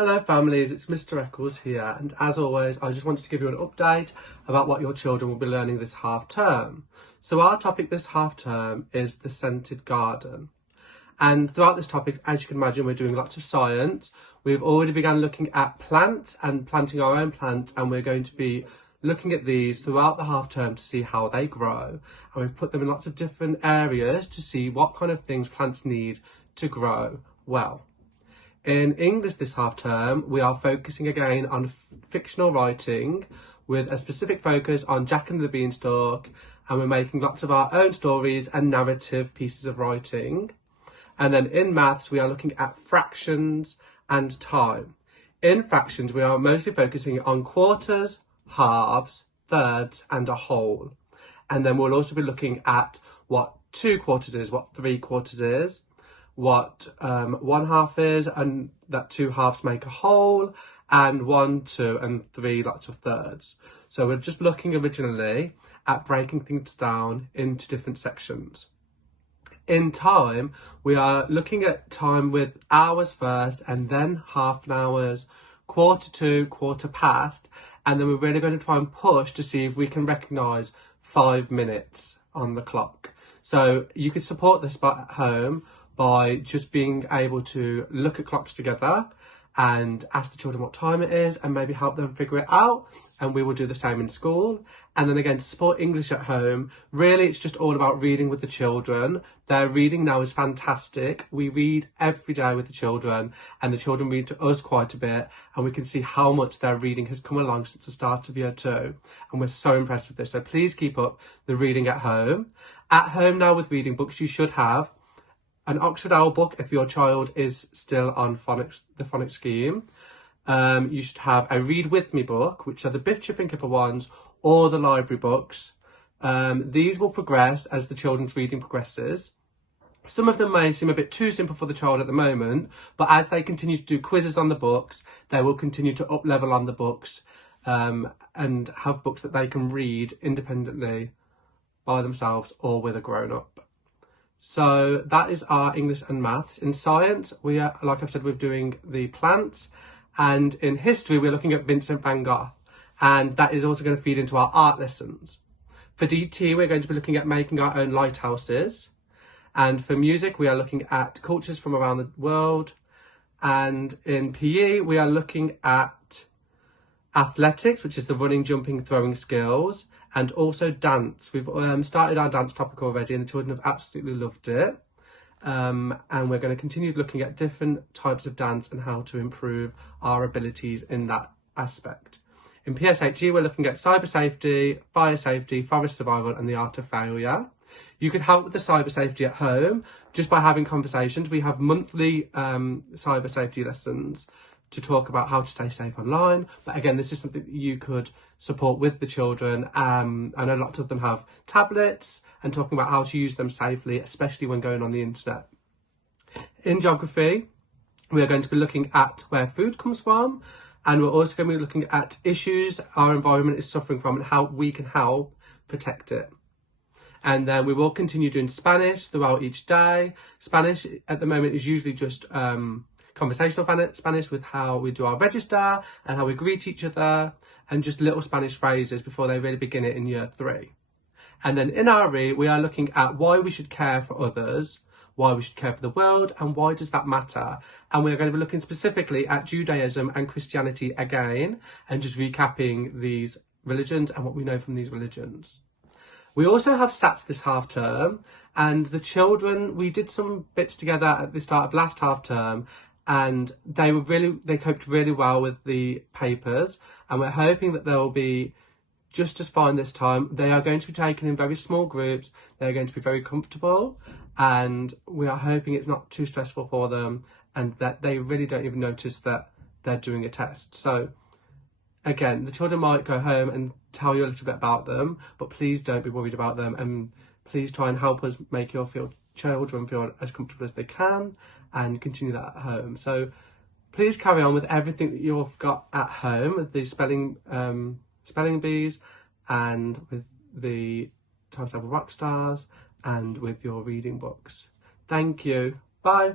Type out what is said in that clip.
Hello families, it's Mr. Eccles here, and as always I just wanted to give you an update about what your children will be learning this half term. So our topic this half term is the scented garden, and throughout this topic, as you can imagine, we're doing lots of science. We've already begun looking at plants and planting our own plants, and we're going to be looking at these throughout the half term to see how they grow, and we've put them in lots of different areas to see what kind of things plants need to grow well. In English this half term, we are focusing again on fictional writing with a specific focus on Jack and the Beanstalk, and we're making lots of our own stories and narrative pieces of writing. And then in maths, we are looking at fractions and time. In fractions, we are mostly focusing on quarters, halves, thirds and a whole. And then we'll also be looking at what 2 quarters is, what 3 quarters is, what 1 half is, and that 2 halves make a whole, and 1, 2 and 3 lots of thirds. So we're just looking originally at breaking things down into different sections. In time, we are looking at time with hours first, and then half an hours, quarter to, quarter past, and then we're really going to try and push to see if we can recognise 5 minutes on the clock. So you could support this at home by just being able to look at clocks together and ask the children what time it is and maybe help them figure it out, and we will do the same in school. And then again, to support English at home, really it's just all about reading with the children. Their reading now is fantastic. We read every day with the children, and the children read to us quite a bit, and we can see how much their reading has come along since the start of year 2, and we're so impressed with this. So please keep up the reading at home. At home now with reading books, you should have an Oxford Owl book if your child is still on phonics, the phonics scheme. You should have a Read With Me book, which are the Biff, Chip and Kipper ones, or the library books. These will progress as the children's reading progresses. Some of them may seem a bit too simple for the child at the moment, but as they continue to do quizzes on the books, they will continue to up level on the books, and have books that they can read independently by themselves or with a grown-up. So that is our English and maths. In science, we are, like I've said, we're doing the plants, and in history, we're looking at Vincent van Gogh, and that is also going to feed into our art lessons. For DT, we're going to be looking at making our own lighthouses, and for music, we are looking at cultures from around the world, and in PE, we are looking at athletics, which is the running, jumping, throwing skills, and also dance. We've started our dance topic already, and the children have absolutely loved it. And we're going to continue looking at different types of dance and how to improve our abilities in that aspect. In PSHE, we're looking at cyber safety, fire safety, forest survival, and the art of failure. You could help with the cyber safety at home just by having conversations. We have monthly cyber safety lessons to talk about how to stay safe online. But again, this is something that you could support with the children. I know lots of them have tablets, and talking about how to use them safely, especially when going on the internet. In geography, we are going to be looking at where food comes from, and we're also going to be looking at issues our environment is suffering from and how we can help protect it. And then we will continue doing Spanish throughout each day. Spanish at the moment is usually just conversational Spanish with how we do our register and how we greet each other, and just little Spanish phrases before they really begin it in year 3. And then in RE, we are looking at why we should care for others, why we should care for the world, and why does that matter. And we're going to be looking specifically at Judaism and Christianity again, and just recapping these religions and what we know from these religions. We also have SATs this half term, and the children, we did some bits together at the start of last half term, and they coped really well with the papers, and we're hoping that they'll be just as fine this time. They are going to be taken in very small groups, they're going to be very comfortable, and we are hoping it's not too stressful for them, and that they really don't even notice that they're doing a test. So again, the children might go home and tell you a little bit about them, but please don't be worried about them, and please try and help us make your children feel as comfortable as they can, and continue that at home. So please carry on with everything that you've got at home, with the spelling bees, and with the Times Table Rock Stars, and with your reading books. Thank you. Bye.